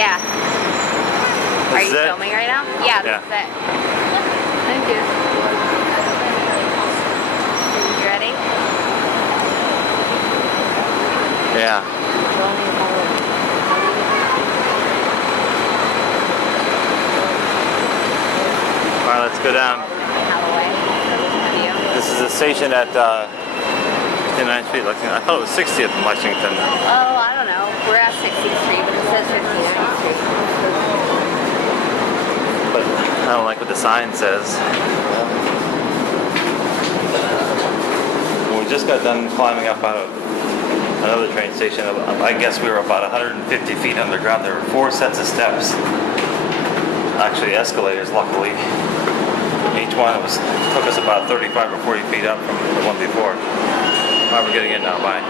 Yeah. Are This you is it? filming right now? Yeah, Yeah. this is it. Thank you. You ready? Yeah. All right, let's go down. This is a station at 59th Street, Lexington. I thought it was 60th in Lexington. Oh, I don't know. We're at 60th Street, but it says 59th Street. But I don't like what the sign says. We just got done climbing up out of another train station. I guess we were about 150 feet underground. There were 4 sets of steps. Actually, escalators, luckily. Each one took us about 35 or 40 feet up from the one before. All right, we're getting in now. Bye.